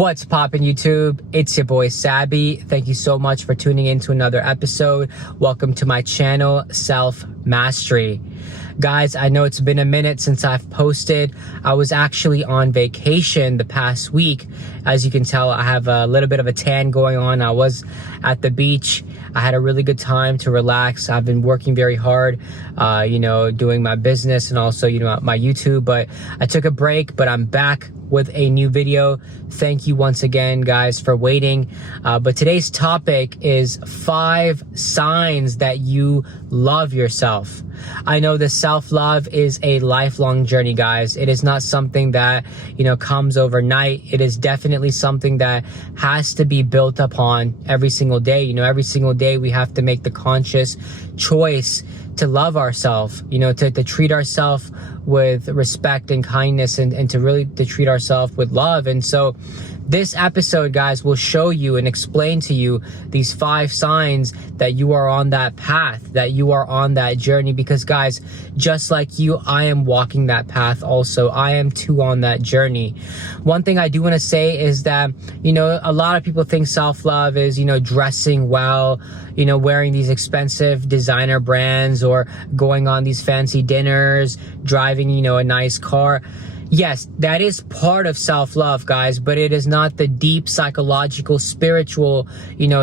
What's poppin' YouTube? It's your boy Sabby. Thank you so much for tuning in to another episode. Welcome to my channel, Self Mastery. Guys, I know it's been a minute since I've posted. I was actually on vacation the past week. As you can tell, I have a little bit of a tan going on. I was at the beach. I had a really good time to relax. I've been working very hard, doing my business and also, my YouTube. But I took a break, but I'm back with a new video. Thank you once again, guys, for waiting. But today's topic is 5 signs that you love yourself. I know that self-love is a lifelong journey, guys. It is not something that, comes overnight. It is definitely something that has to be built upon every single day. Every single day we have to make the conscious choice to love ourselves, to treat ourselves with respect and kindness and to treat ourselves with love. And so this episode, guys, will show you and explain to you these 5 signs that you are on that path, that you are on that journey. Because, guys, just like you, I am walking that path also. I am too on that journey. One thing I do want to say is that, a lot of people think self-love is, dressing well, wearing these expensive designer brands or going on these fancy dinners, driving, a nice car. Yes, that is part of self-love, guys, but it is not the deep psychological, spiritual,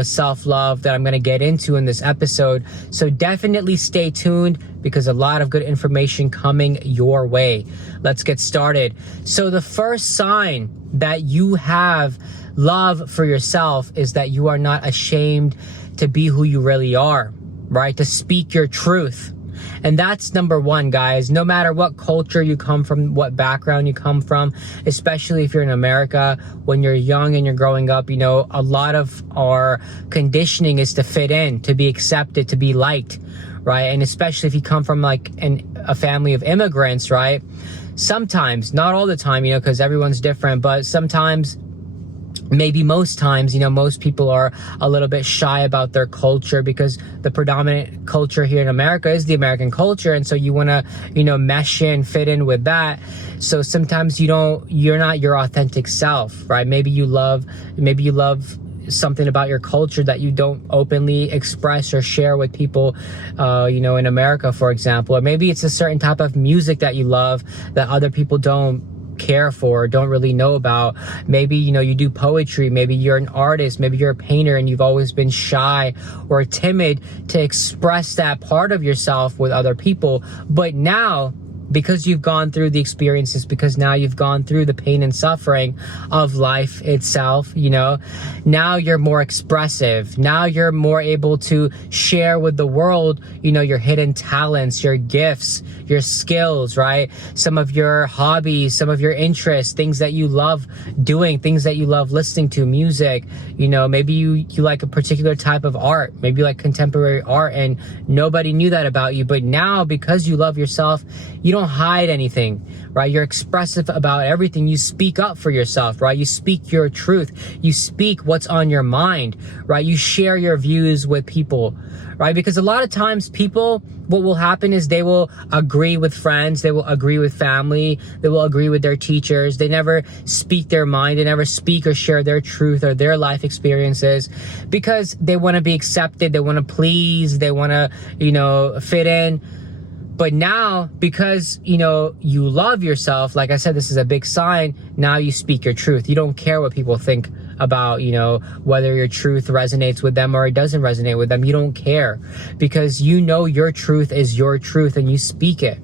self-love that I'm going to get into in this episode. So definitely stay tuned because a lot of good information coming your way. Let's get started. So the first sign that you have love for yourself is that you are not ashamed to be who you really are, right? To speak your truth. And that's number 1, guys. No matter what culture you come from, what background you come from, especially if you're in America, when you're young and you're growing up, a lot of our conditioning is to fit in, to be accepted, to be liked, right? And especially if you come from like a family of immigrants, right? Sometimes, not all the time, because everyone's different, but sometimes, maybe most times, most people are a little bit shy about their culture because the predominant culture here in America is the American culture. And so you want to, mesh in, fit in with that. So sometimes you're not your authentic self, right? Maybe you love something about your culture that you don't openly express or share with people, in America, for example. Or maybe it's a certain type of music that you love that other people don't care for, don't really know about. Maybe, you do poetry. Maybe you're an artist. Maybe you're a painter and you've always been shy or timid to express that part of yourself with other people. But now, because you've gone through the experiences, because now you've gone through the pain and suffering of life itself, now you're more expressive. Now you're more able to share with the world, your hidden talents, your gifts, your skills, right? Some of your hobbies, some of your interests, things that you love doing, things that you love listening to, music. Maybe you like a particular type of art, maybe you like contemporary art and nobody knew that about you. But now, because you love yourself, you don't hide anything, right? You're expressive about everything. You speak up for yourself, right? You speak your truth. You speak what's on your mind, right? You share your views with people, right? Because a lot of times people, what will happen is they will agree with friends. They will agree with family. They will agree with their teachers. They never speak their mind. They never speak or share their truth or their life experiences because they want to be accepted. They want to please. They want to, fit in. But now, because, you love yourself, like I said, this is a big sign. Now you speak your truth. You don't care what people think about, whether your truth resonates with them or it doesn't resonate with them. You don't care because your truth is your truth and you speak it,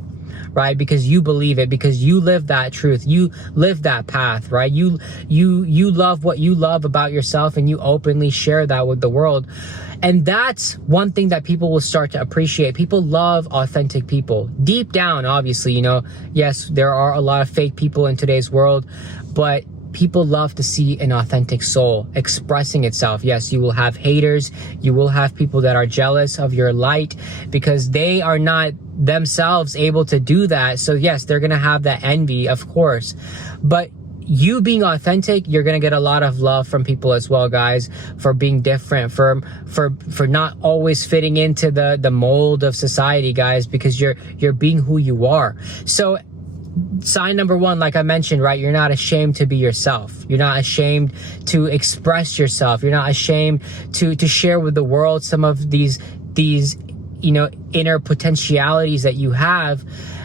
right? Because you believe it, because you live that truth. You live that path, right? You love what you love about yourself and you openly share that with the world. And that's one thing that people will start to appreciate. People love authentic people. Deep down, obviously, yes, there are a lot of fake people in today's world, but people love to see an authentic soul expressing itself. Yes, you will have haters. You will have people that are jealous of your light because they are not themselves able to do that. So yes, they're going to have that envy, of course. But you being authentic, you're gonna get a lot of love from people as well, guys, for being different, for not always fitting into the mold of society, guys, because you're being who you are. So sign number one, like I mentioned, right? You're not ashamed to be yourself. You're not ashamed to express yourself. You're not ashamed to share with the world some of these, inner potentialities that you have,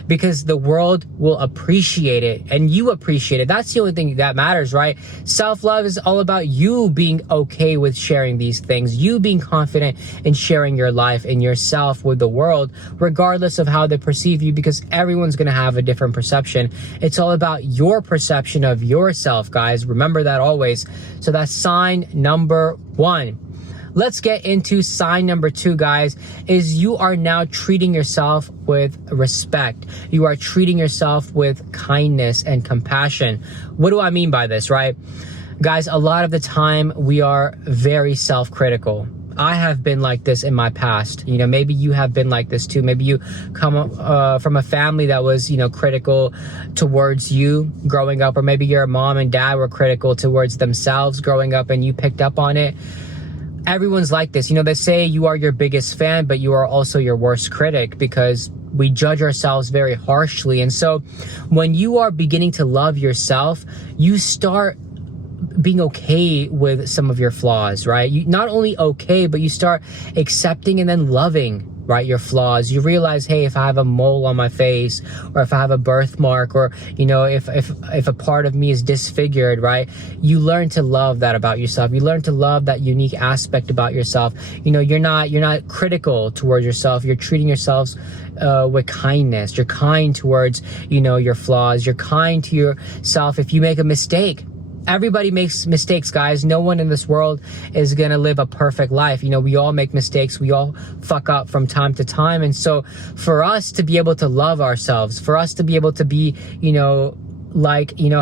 because the world will appreciate it and you appreciate it. That's the only thing that matters, right? Self-love is all about you being okay with sharing these things, you being confident in sharing your life and yourself with the world, regardless of how they perceive you, because everyone's going to have a different perception. It's all about your perception of yourself, guys. Remember that always. So that's sign number one. Let's get into sign number two, guys, is you are now treating yourself with respect. You are treating yourself with kindness and compassion. What do I mean by this, right? Guys, a lot of the time we are very self-critical. I have been like this in my past. Maybe you have been like this too. Maybe you come from a family that was, critical towards you growing up, or maybe your mom and dad were critical towards themselves growing up and you picked up on it. Everyone's like this. They say you are your biggest fan, but you are also your worst critic, because we judge ourselves very harshly. And so when you are beginning to love yourself, you start being okay with some of your flaws, right? You not only okay, but you start accepting and then loving, right, your flaws. You realize, hey, if I have a mole on my face, or if I have a birthmark, or if a part of me is disfigured, right, you learn to love that about yourself. You learn to love that unique aspect about yourself. You're not critical towards yourself. You're treating yourselves with kindness. You're kind towards your flaws. You're kind to yourself if you make a mistake. Everybody makes mistakes, guys. No one in this world is going to live a perfect life. We all make mistakes. We all fuck up from time to time. And so for us to be able to love ourselves, for us to be able to be,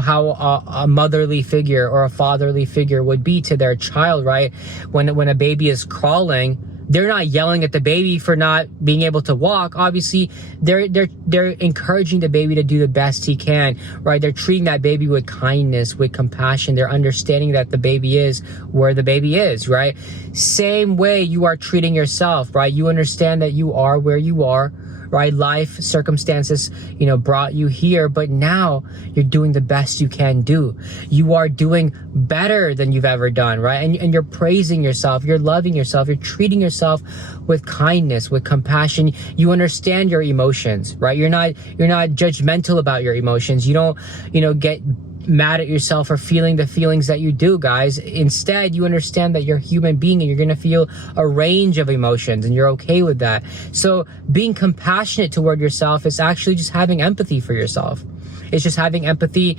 how a motherly figure or a fatherly figure would be to their child, right? When a baby is crawling, they're not yelling at the baby for not being able to walk. Obviously, they're encouraging the baby to do the best he can, right? They're treating that baby with kindness, with compassion. They're understanding that the baby is where the baby is, right? Same way you are treating yourself, right? You understand that you are where you are, right? Life circumstances, brought you here, but now you're doing the best you can do. You are doing better than you've ever done, right? And you're praising yourself. You're loving yourself. You're treating yourself with kindness, with compassion. You understand your emotions, right? You're not judgmental about your emotions. You don't, get mad at yourself for feeling the feelings that you do, guys. Instead, you understand that you're a human being and you're going to feel a range of emotions, and you're okay with that. So being compassionate toward yourself is actually just having empathy for yourself. It's just having empathy,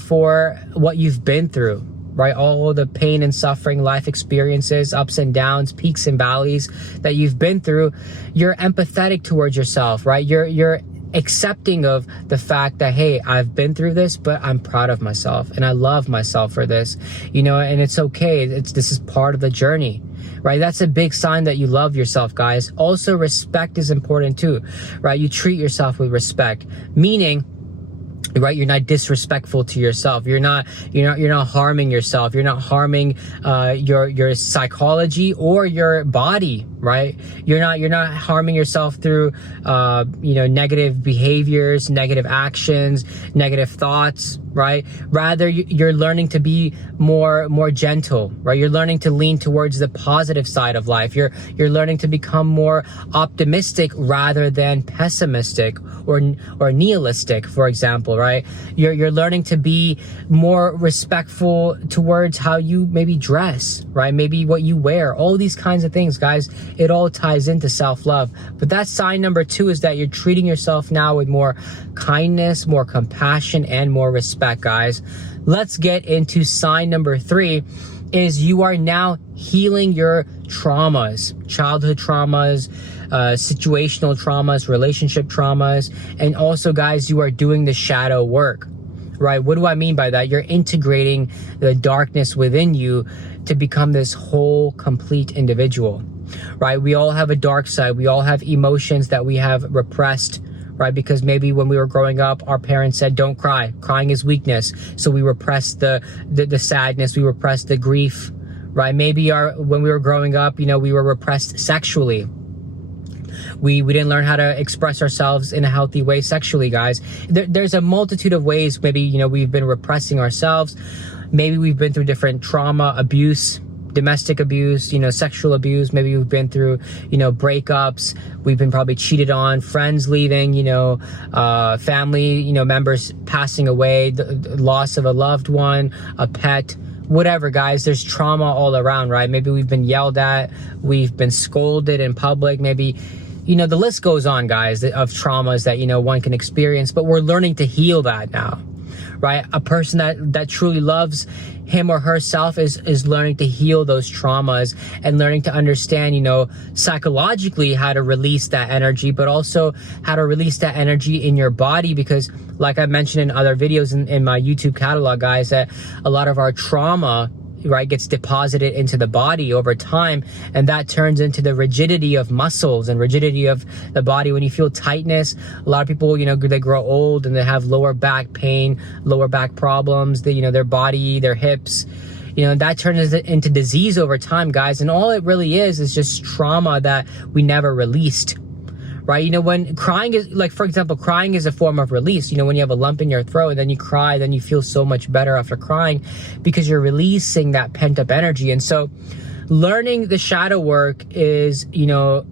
for what you've been through, right? All the pain and suffering, life experiences, ups and downs, peaks and valleys that you've been through. You're empathetic towards yourself, right? You're accepting of the fact that, hey, I've been through this, but I'm proud of myself and I love myself for this, and it's okay. This is part of the journey, right? That's a big sign that you love yourself, guys. Also, respect is important too, right? You treat yourself with respect, meaning, right, you're not disrespectful to yourself. You're not harming yourself. You're not harming your psychology or your body, right? You're not harming yourself through negative behaviors, negative actions, negative thoughts, right? Rather, you're learning to be more gentle, right? You're learning to lean towards the positive side of life. You're learning to become more optimistic rather than pessimistic or nihilistic, for example, right? You're learning to be more respectful towards how you maybe dress, right? Maybe what you wear, all these kinds of things, guys. It all ties into self-love. But that's sign number two, is that you're treating yourself now with more kindness, more compassion, and more respect, guys. Let's get into sign number three, is you are now healing your traumas, childhood traumas, situational traumas, relationship traumas, and also, guys, you are doing the shadow work, right? What do I mean by that? You're integrating the darkness within you to become this whole, complete individual, right? We all have a dark side. We all have emotions that we have repressed, right? Because maybe when we were growing up, our parents said, don't cry. Crying is weakness. So we repressed the sadness. We repressed the grief, right? Maybe when we were growing up, we were repressed sexually. We didn't learn how to express ourselves in a healthy way sexually, guys. There's a multitude of ways. Maybe, you know, we've been repressing ourselves. Maybe we've been through different trauma, abuse, domestic abuse, you know, sexual abuse. Maybe we've been through, you know, breakups. We've been probably cheated on, friends leaving, you know, family, you know, members passing away, the loss of a loved one, a pet, whatever, guys. There's trauma all around, right? Maybe we've been yelled at, we've been scolded in public, maybe, you know, the list goes on, guys, of traumas that, you know, one can experience, but we're learning to heal that now, right? A person that truly loves him or herself is learning to heal those traumas and learning to understand, you know, psychologically how to release that energy, but also how to release that energy in your body. Because like I mentioned in other videos in my YouTube catalog, guys, that a lot of our trauma, right, gets deposited into the body over time, and that turns into the rigidity of muscles and rigidity of the body. When you feel tightness, a lot of people, you know, they grow old and they have lower back pain, lower back problems, you know, their body, their hips, you know, that turns into disease over time, guys. And all it really is just trauma that we never released. Right? You know, when crying is, like, for example, crying is a form of release. You know, when you have a lump in your throat and then you cry, then you feel so much better after crying because you're releasing that pent up energy. And so learning the shadow work is, you know,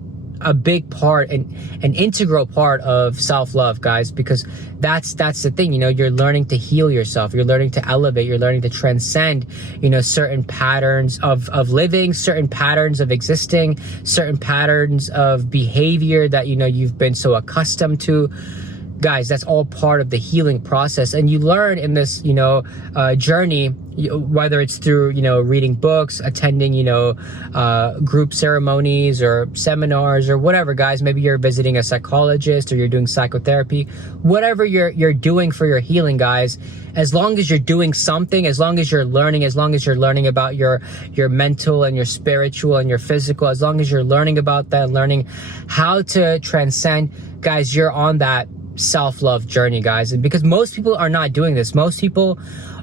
a big part and an integral part of self-love, guys, because that's the thing. You know, you're learning to heal yourself, you're learning to elevate, you're learning to transcend, you know, certain patterns of living, certain patterns of existing, certain patterns of behavior that, you know, you've been so accustomed to. Guys, that's all part of the healing process. And you learn in this, you know, journey, whether it's through, you know, reading books, attending, you know, group ceremonies or seminars or whatever, guys. Maybe you're visiting a psychologist or you're doing psychotherapy, whatever you're doing for your healing, guys. As long as you're doing something, as long as you're learning about your mental and your spiritual and your physical, as long as you're learning about that, learning how to transcend, guys, you're on that self-love journey, guys. And because most people are not doing this, most people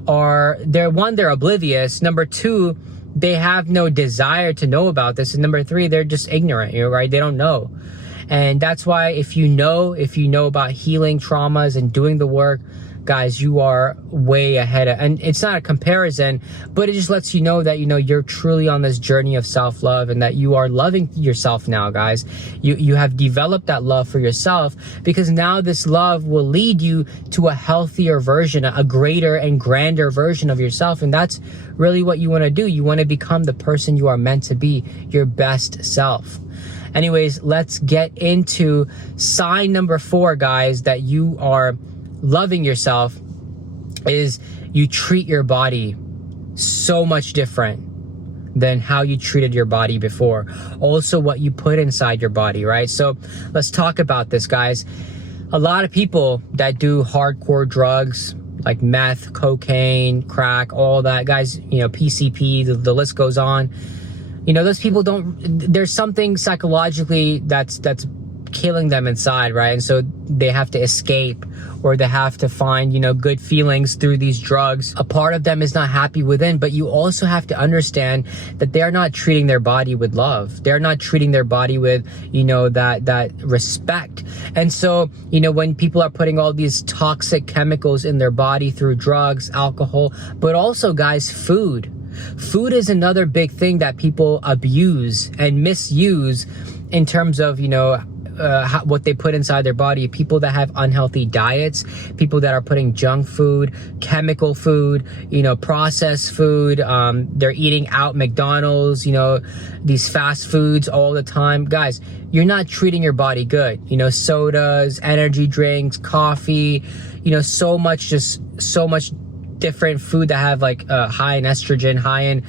they're oblivious. Number two, they have no desire to know about this. And number three, they're just ignorant, you know, right? They don't know. And that's why if you know about healing traumas and doing the work, guys, you are way ahead of, and it's not a comparison, but it just lets you know that, you know, you're truly on this journey of self-love and that you are loving yourself now, guys. You have developed that love for yourself, because now this love will lead you to a healthier version, a greater and grander version of yourself. And that's really what you want to do. You want to become the person you are meant to be, your best self. Anyways, let's get into sign number 4, guys, that you are loving yourself, is you treat your body so much different than how you treated your body before. Also, what you put inside your body, right? So let's talk about this, guys. A lot of people that do hardcore drugs like meth, cocaine, crack, all that, guys, you know, PCP, the list goes on. You know, those people there's something psychologically that's killing them inside, right? And so they have to escape, or they have to find, you know, good feelings through these drugs. A part of them is not happy within, but you also have to understand that they're not treating their body with love. They're not treating their body with, you know, that respect. And so, you know, when people are putting all these toxic chemicals in their body through drugs, alcohol, but also, guys, food is another big thing that people abuse and misuse in terms of, you know, what they put inside their body. People that have unhealthy diets, people that are putting junk food, chemical food, you know, processed food, they're eating out McDonald's, you know, these fast foods all the time. Guys, you're not treating your body good. You know, sodas, energy drinks, coffee, you know, so much different food that have like high in estrogen, high in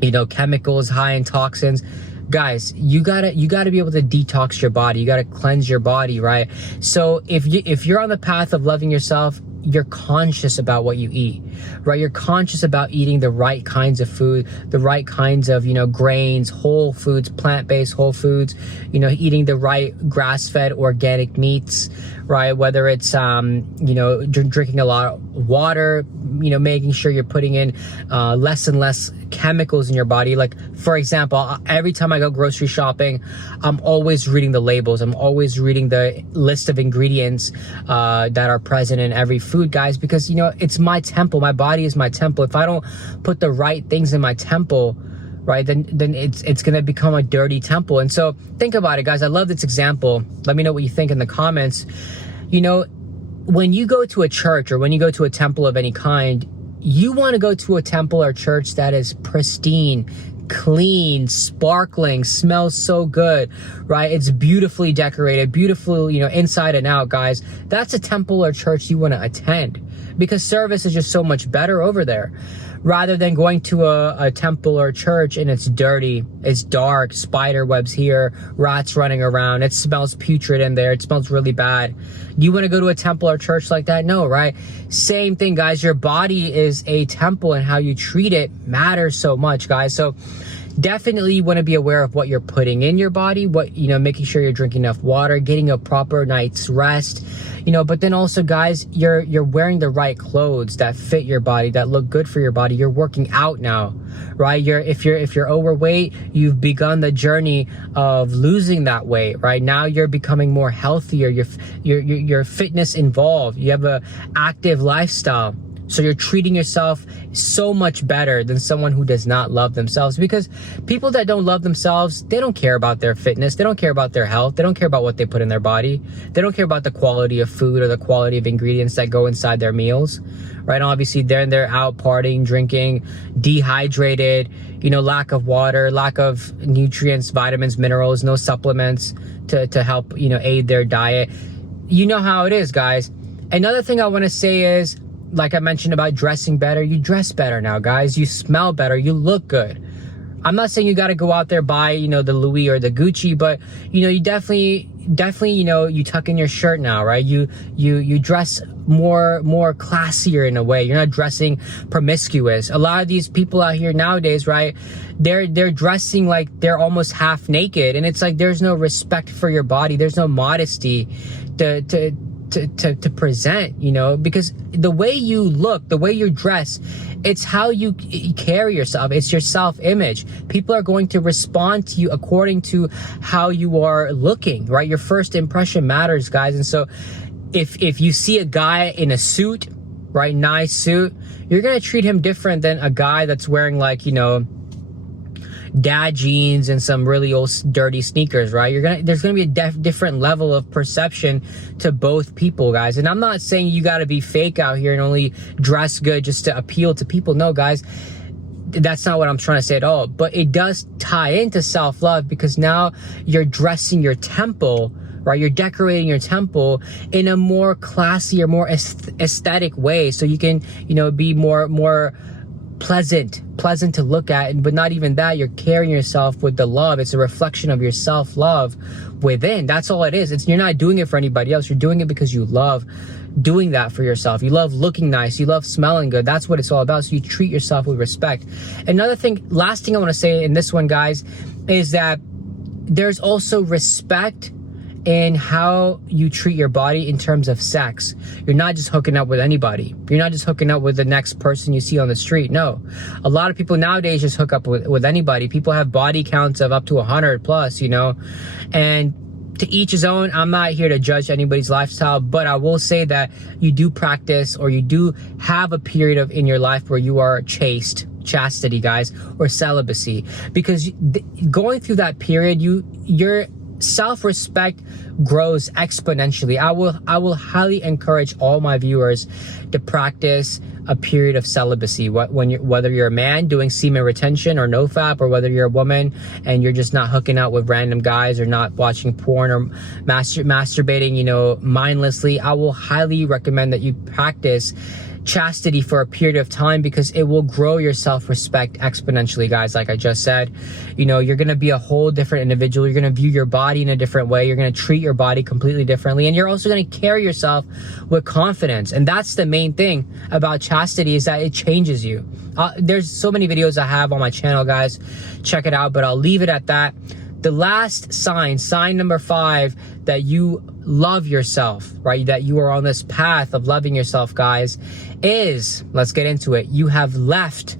you know, chemicals, high in toxins. Guys, you gotta be able to detox your body. You gotta cleanse your body, right? So if you're on the path of loving yourself, you're conscious about what you eat. right? You're conscious about eating the right kinds of food, the right kinds of, grains, whole foods, plant-based whole foods, eating the right grass-fed organic meats, right? Whether it's, drinking a lot of water, making sure you're putting in less and less chemicals in your body. Like, for example, every time I go grocery shopping, I'm always reading the labels. I'm always reading the list of ingredients that are present in every food, guys, because, it's my temple. My body is my temple. If I don't put the right things in my temple, right, then it's going to become a dirty temple. And so think about it, guys. I love this example. Let me know what you think in the comments. When you go to a church or when you go to a temple of any kind, you want to go to a temple or church that is pristine, clean, sparkling, smells so good, right? It's beautifully decorated, beautiful, inside and out, guys. That's a temple or church you want to attend, because service is just so much better over there, rather than going to a temple or church and it's dirty, it's dark, spider webs here, rats running around, it smells putrid in there, it smells really bad. Do you want to go to a temple or church like that? No, right? Same thing, guys. Your body is a temple, and how you treat it matters so much, guys. So definitely you want to be aware of what you're putting in your body, making sure you're drinking enough water, getting a proper night's rest, but then also, guys, you're wearing the right clothes that fit your body, that look good for your body. You're working out now, right? If you're overweight, you've begun the journey of losing that weight, right? Now you're becoming more healthier. Your fitness involved. You have a active lifestyle. So you're treating yourself so much better than someone who does not love themselves, because people that don't love themselves, they don't care about their fitness. They don't care about their health. They don't care about what they put in their body. They don't care about the quality of food or the quality of ingredients that go inside their meals, right? Obviously, they're out partying, drinking, dehydrated, lack of water, lack of nutrients, vitamins, minerals, no supplements to help, aid their diet. You know how it is, guys. Another thing I want to say is, like I mentioned about dressing better, you dress better now, guys. You smell better. You look good. I'm not saying you got to go out there buy, the Louis or the Gucci, but, you definitely, you tuck in your shirt now, right? You dress more classier in a way. You're not dressing promiscuous. A lot of these people out here nowadays, right? They're dressing like they're almost half naked. And it's like, there's no respect for your body. There's no modesty to present, because the way you look, the way you dress, it's how you carry yourself. It's your self-image. People are going to respond to you according to how you are looking, right? Your first impression matters, guys. And so if you see a guy in a suit, right, nice suit, you're going to treat him different than a guy that's wearing like, dad jeans and some really old dirty sneakers, right? There's gonna be a different level of perception to both people, guys. And I'm not saying you got to be fake out here and only dress good just to appeal to people. No, guys, that's not what I'm trying to say at all. But it does tie into self-love, because now you're dressing your temple, right? You're decorating your temple in a more classy or more aesthetic way, so you can, be more pleasant to look at. But not even that, you're carrying yourself with the love. It's a reflection of your self-love within. That's all it is. You're not doing it for anybody else. You're doing it because you love doing that for yourself. You love looking nice. You love smelling good. That's what it's all about. So you treat yourself with respect. Last thing I want to say in this one, guys, is that there's also respect in how you treat your body in terms of sex. You're not just hooking up with anybody. You're not just hooking up with the next person you see on the street. No. A lot of people nowadays just hook up with anybody. People have body counts of up to 100 plus, and to each his own. I'm not here to judge anybody's lifestyle, but I will say that you do practice, or you do have a period in your life where you are chastity, guys, or celibacy, because going through that period, your self-respect grows exponentially. I will highly encourage all my viewers to practice a period of celibacy. Whether you're a man doing semen retention or nofap, or whether you're a woman and you're just not hooking out with random guys, or not watching porn, or masturbating, mindlessly, I will highly recommend that you practice chastity for a period of time, because it will grow your self-respect exponentially, guys. Like I just said, you're going to be a whole different individual. You're going to view your body in a different way. You're going to treat your body completely differently. And you're also going to carry yourself with confidence. And that's the main thing about chastity, is that it changes you. There's so many videos I have on my channel, guys. Check it out, but I'll leave it at that. The last sign number 5, that you love yourself, right? That you are on this path of loving yourself, guys, is, let's get into it. You have left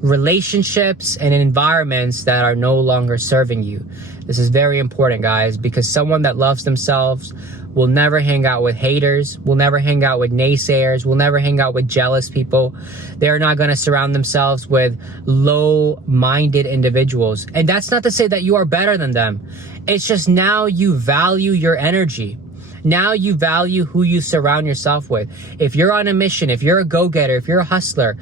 relationships and environments that are no longer serving you. This is very important, guys, because someone that loves themselves will never hang out with haters, will never hang out with naysayers, will never hang out with jealous people. They're not going to surround themselves with low-minded individuals. And that's not to say that you are better than them. It's just now you value your energy. Now you value who you surround yourself with. If you're on a mission, if you're a go-getter, if you're a hustler,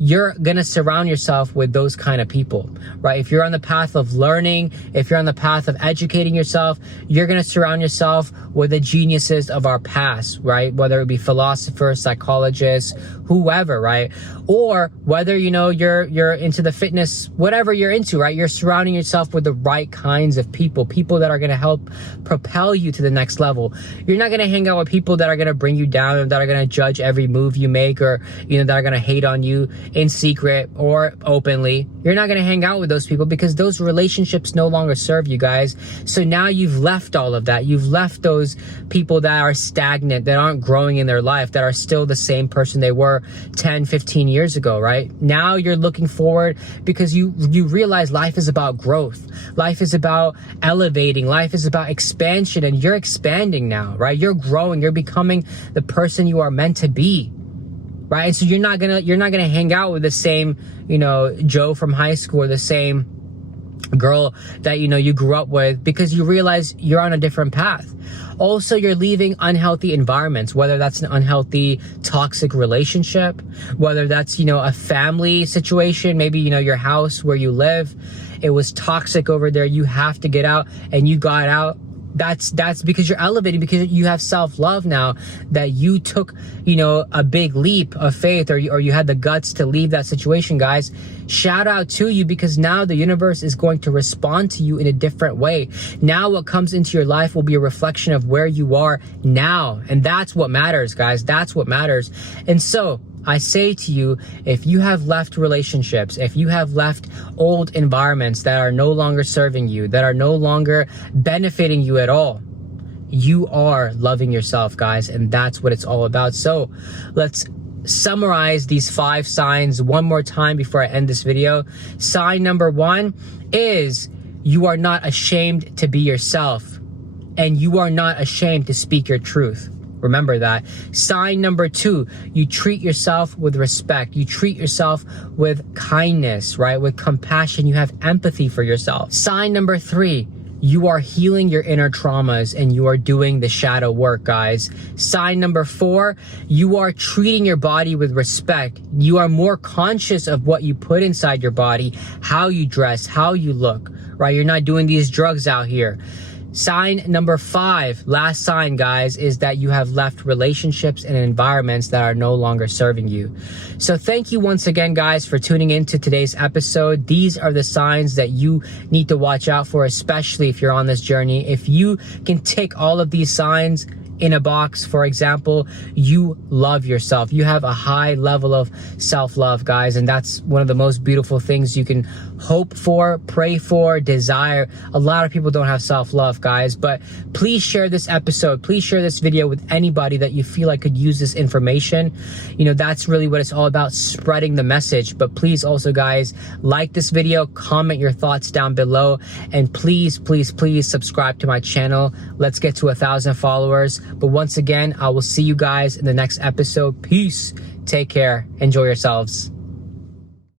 you're going to surround yourself with those kind of people, right? If you're on the path of learning, if you're on the path of educating yourself, you're going to surround yourself with the geniuses of our past, right? Whether it be philosophers, psychologists, whoever, right? Or whether, you're into the fitness, whatever you're into, right? You're surrounding yourself with the right kinds of people that are going to help propel you to the next level. You're not going to hang out with people that are going to bring you down, that are going to judge every move you make, or, that are going to hate on you in secret or openly. You're not going to hang out with those people, because those relationships no longer serve you, guys. So now you've left all of that. You've left those people that are stagnant, that aren't growing in their life, that are still the same person they were 10, 15 years ago, right? Now you're looking forward, because you realize life is about growth. Life is about elevating. Life is about expansion, and you're expanding now, right? You're growing. You're becoming the person you are meant to be. Right? And so you're not gonna hang out with the same, Joe from high school, or the same girl that, you grew up with, because you realize you're on a different path. Also, you're leaving unhealthy environments, whether that's an unhealthy, toxic relationship, whether that's, a family situation, maybe, your house where you live, it was toxic over there. You have to get out, and you got out. That's because you're elevating, because you have self-love now, that you took, a big leap of faith, or you had the guts to leave that situation, guys. Shout out to you, because now the universe is going to respond to you in a different way. Now what comes into your life will be a reflection of where you are now. And that's what matters, guys. That's what matters. And so I say to you, if you have left relationships, if you have left old environments that are no longer serving you, that are no longer benefiting you at all, you are loving yourself, guys, and that's what it's all about. So let's summarize these 5 signs one more time before I end this video. Sign number 1 is you are not ashamed to be yourself, and you are not ashamed to speak your truth. Remember that. Sign number 2, you treat yourself with respect. You treat yourself with kindness, right? With compassion. You have empathy for yourself. Sign number 3, you are healing your inner traumas, and you are doing the shadow work, guys. Sign number 4, you are treating your body with respect. You are more conscious of what you put inside your body, how you dress, how you look, right? You're not doing these drugs out here. Sign number 5, last sign, guys, is that you have left relationships and environments that are no longer serving you. So thank you once again, guys, for tuning into today's episode. These are the signs that you need to watch out for, especially if you're on this journey. If you can tick all of these signs in a box, for example, you love yourself. You have a high level of self-love, guys, and that's one of the most beautiful things you can hope for, pray for, desire. A lot of people don't have self-love, guys, but please share this episode. Please share this video with anybody that you feel like could use this information. That's really what it's all about, spreading the message. But please also, guys, like this video, comment your thoughts down below, and please, please, please subscribe to my channel. Let's get to 1,000 followers. But once again, I will see you guys in the next episode. Peace. Take care. Enjoy yourselves.